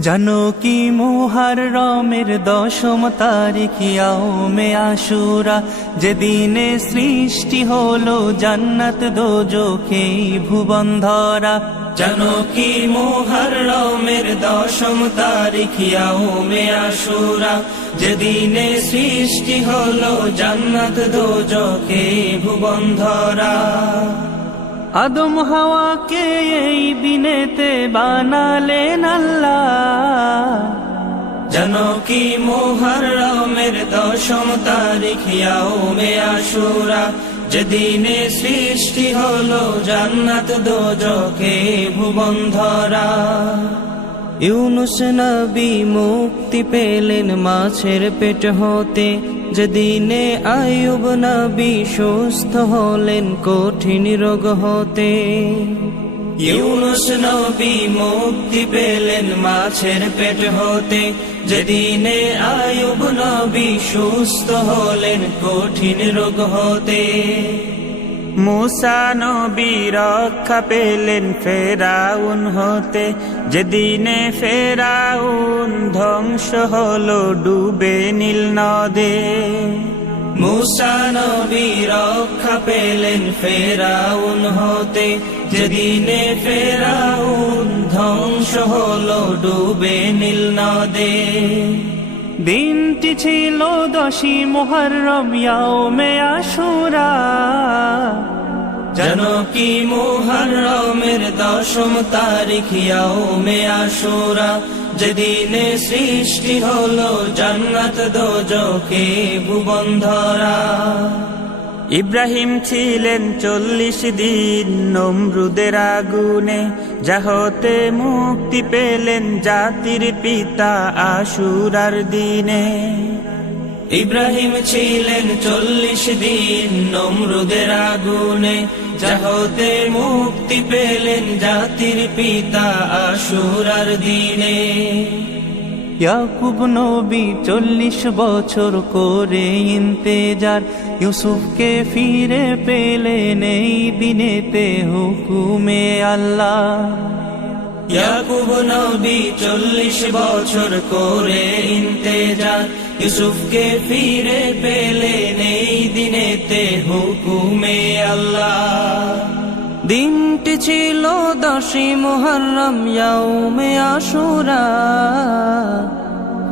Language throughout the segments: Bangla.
জানো কি মোহার রমের দশম তারিখ মে আশুরা। যেদিনে সৃষ্টি হলো জান্নাত দোজোকে ভুবন ধরা জানো কি মোহার রমের দশম তারিখ মে আশুরা। যেদিনে সৃষ্টি হলো জান্নাত দোজোকে ভুবন ধরা আদম হাওয়াকে এই বিনেতে বানালেন আল্লাহ। জানো কি মোহরমের দশম তারিখ ইয়াউমে আশুরা, যেদিনে সৃষ্টি হলো জান্নাত দোজকে ভুবন ধরা। ইউনুস নবী মুক্তি পেলেন মাছের পেট হতে। যেদিনে আয়ুব নবী সুস্থ হলেন, কঠিন রোগ হতে। ইউনুস নবী মুক্তি পেলেন মাছের পেট হতে। যেদিনে আয়ুব নবী সুস্থ হলেন, কঠিন রোগ হতে। মুসা নবী রক্ষা পেলেন ফেরাউন হতে। যেদিনে ফেরাউন ধ্বংস হলো, ডুবে নীল নদে। মুসা নবী রক্ষা পেলেন ফেরাউন হতে। যেদিনে ফেরাউন ধ্বংস হলো, ডুবে নীল নদে। দিনটি ছিল দশী মোহরম মে আশুরা। জানো কি মোহরমের দশম তারিখ মে আশুরা? যেদিনে সৃষ্টি হলো জান্নাত দোজকে ভুবন ধরা। ইব্রাহিম ছিলেন চল্লিশ দিন নমরুদের আগুনে, যাহতে মুক্তি পেলেন জাতির পিতা আশুরার দিনে। ইব্রাহিম ছিলেন চল্লিশ দিন নমরুদের আগুনে, যাহতে মুক্তি পেলেন জাতির পিতা আশুরার দিনে। ইয়াকুব নবী চল্লিশ বছর করে ইন্তেজার। ইউসুফকে ফিরে পেলেন এই দিনেতে হুকুমে আল্লাহ। ইয়াকুব নবী চল্লিশ বছর করে ইন্তেজার। ইউসুফকে ফিরে পেলেন এই দিনেতে হুকুমে আল্লাহ। দিনটি ছিল দশী মোহরম ইয়াউমে আশুরা।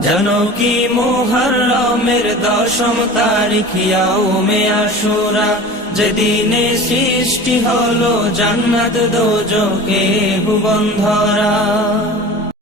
জানো কি মোহরমের দশম তারিখ ইয়াউমে আশুরা? যেদিনে সৃষ্টি হলো জান্নাত দোজকে ভুবন ধরা